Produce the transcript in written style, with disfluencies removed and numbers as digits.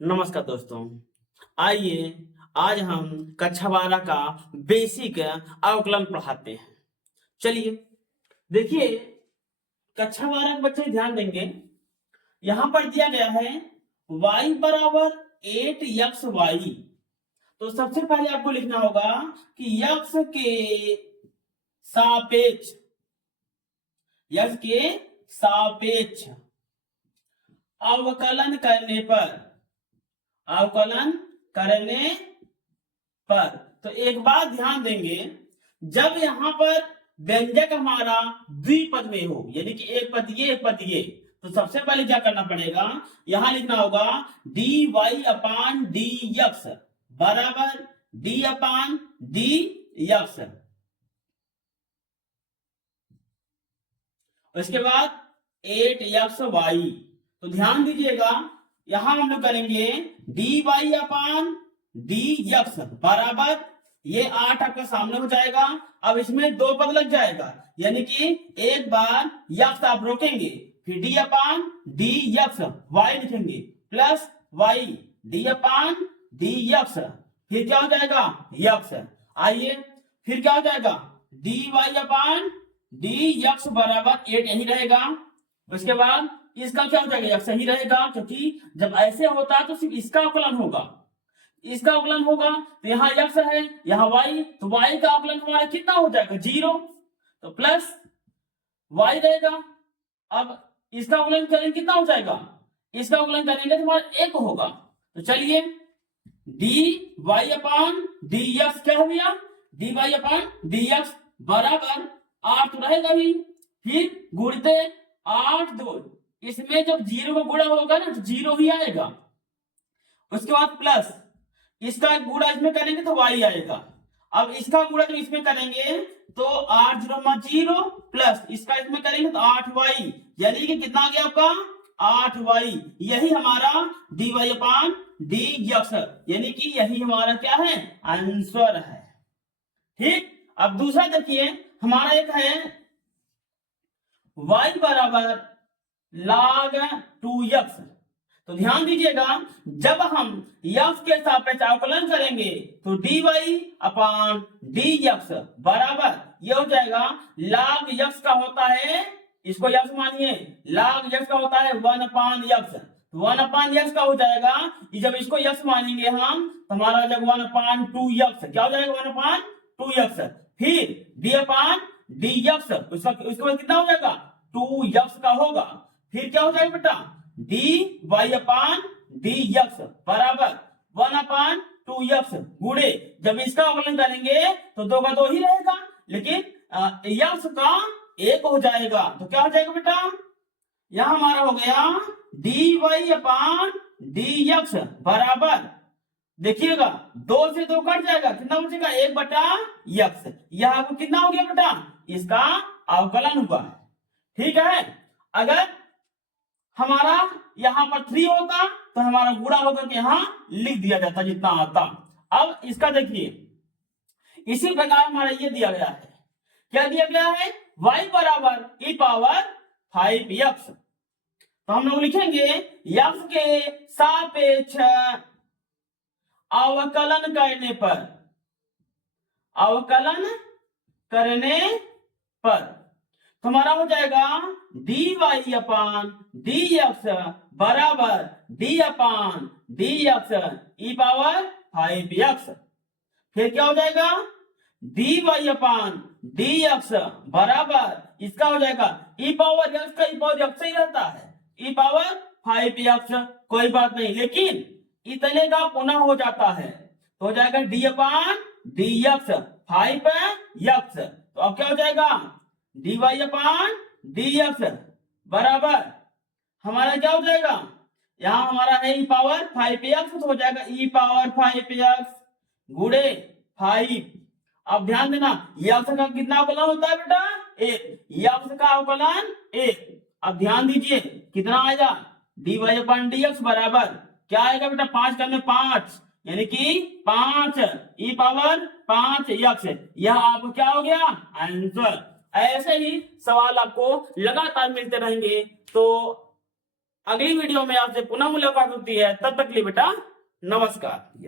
नमस्कार दोस्तों। आइए आज हम कक्षा 12 का बेसिक अवकलन पढ़ाते हैं। चलिए देखिए, कक्षा 12 के बच्चे ध्यान देंगे। यहां पर दिया गया है y बराबर 8xy। तो सबसे पहले आपको लिखना होगा कि सापेक्ष x के सापेक्ष अवकलन करने पर तो एक बात ध्यान देंगे, जब यहां पर व्यंजक हमारा द्विपद में हो, यानी कि एक पद ये, तो सबसे पहले क्या करना पड़ेगा, यहां लिखना होगा dy अपान dx बराबर d अपान dx। उसके बाद 8xy। तो ध्यान दीजिएगा, यहां हम लोग करेंगे dy अपान dx बराबर, ये 8 आपका सामने हो जाएगा। अब इसमें दो पद लग जाएगा, यानी कि एक बार यक्स आप रोकेंगे, फिर d अपान dx y लिखेंगे प्लस y d अपान dx, फिर क्या हो जाएगा यक्स। आइए फिर क्या हो जाएगा dy अपान dx बराबर 8 यही रहेगा। उसके बाद इसका क्या हो जाएगा यक्स यही रहेगा, क्योंकि जब ऐसे होता है तो सिर्फ इसका अवकलन होगा, तो यहाँ यक्स है, यहाँ y, तो y का अवकलन हमारा कितना हो जाएगा 0, तो प्लस y रहेगा। अब इसका अवकलन करेंगे कितना हो जाएगा, इसका अवकलन करेंगे तो हमारा 1 होगा। तो चलिए dy अपान dx क्या हो गया, dy अपान dx बराबर 8 तो रहेगा ही, फिर गुणते 8 2, इसमें जब 0 का गुणा होगा ना तो 0 ही आएगा। उसके बाद प्लस इसका गुणा इसमें करेंगे तो y आएगा। अब इसका गुणा जब इसमें करेंगे तो 8 0 प्लस इसका इसमें करेंगे तो 8y, यानी कि कितना आ गया आपका 8y। यही हमारा dy अपान dx, यानी कि यही हमारा क्या है आंसर है। ठीक, अब दूसरा देखिए, हमारा एक है y बराबर log 2x। तो ध्यान दीजिएगा, जब हम x के सापेक्ष अवकलन करेंगे तो dy अपान dx बराबर ये हो जाएगा log x का होता है, इसको x मानिए, log x का होता है 1 अपान x, 1 अपान x का हो जाएगा, जब इसको x मानेंगे हम तो हमारा हो जाएगा 1 अपान 2x, क्या हो जाएगा 1 अपान 2x, फिर d अपान dx, उसको कितना हो जाएगा 2x का होगा, फिर क्या हो जाएगा बेटा dy अपान dx बराबर 1 अपान 2x गुणे, जब इसका अवकलन करेंगे तो 2 का 2 ही रहेगा, लेकिन x का 1 हो जाएगा, तो क्या हो जाएगा बेटा, यहां हमारा हो गया dy अपान dx बराबर, देखिएगा 2 से 2 कट जाएगा, कितना बचेगा 1 बटा x, यह कितना हो गया बेटा, इसका अवकलन हुआ है। ठीक है, अगर हमारा यहां पर 3 होता तो हमारा गुणा होकर के यहां लिख दिया जाता जितना आता। अब इसका देखिए, इसी प्रकार हमारा ये दिया गया है, क्या दिया गया है y बराबर e पावर 5x। तो हम लोग लिखेंगे x के सापेक्ष अवकलन करने पर तो हमारा हो जाएगा dy अपान dx बराबर d अपान dx e पावर 5x, फिर क्या हो जाएगा dy अपान dx बराबर इसका हो जाएगा e पावर x का e पावर x ही रहता है, e पावर 5x, कोई बात नहीं, लेकिन इतने का पुनः हो जाता है तो हो जाएगा d अपान dx 5x, तो अब क्या हो जाएगा dy अपान dx बराबर हमारा क्या हो जाएगा, यहां हमारा है e पावर 5x, तो हो जाएगा e पावर 5x गुणे 5। अब ध्यान देना, x का कितना अवकलन होता है बेटा 1, x का अवकलन 1। अब ध्यान दीजिए कितना आएगा dy अपान dx बराबर क्या आएगा बेटा, 5 का में 5, यानी कि 5 e पावर 5x, यह आपको क्या हो गया आंसर। ऐसे ही सवाल आपको लगातार मिलते रहेंगे, तो अगली वीडियो में आपसे पुनः मुलाकात होती है, तब तक के लिए बेटा नमस्कार।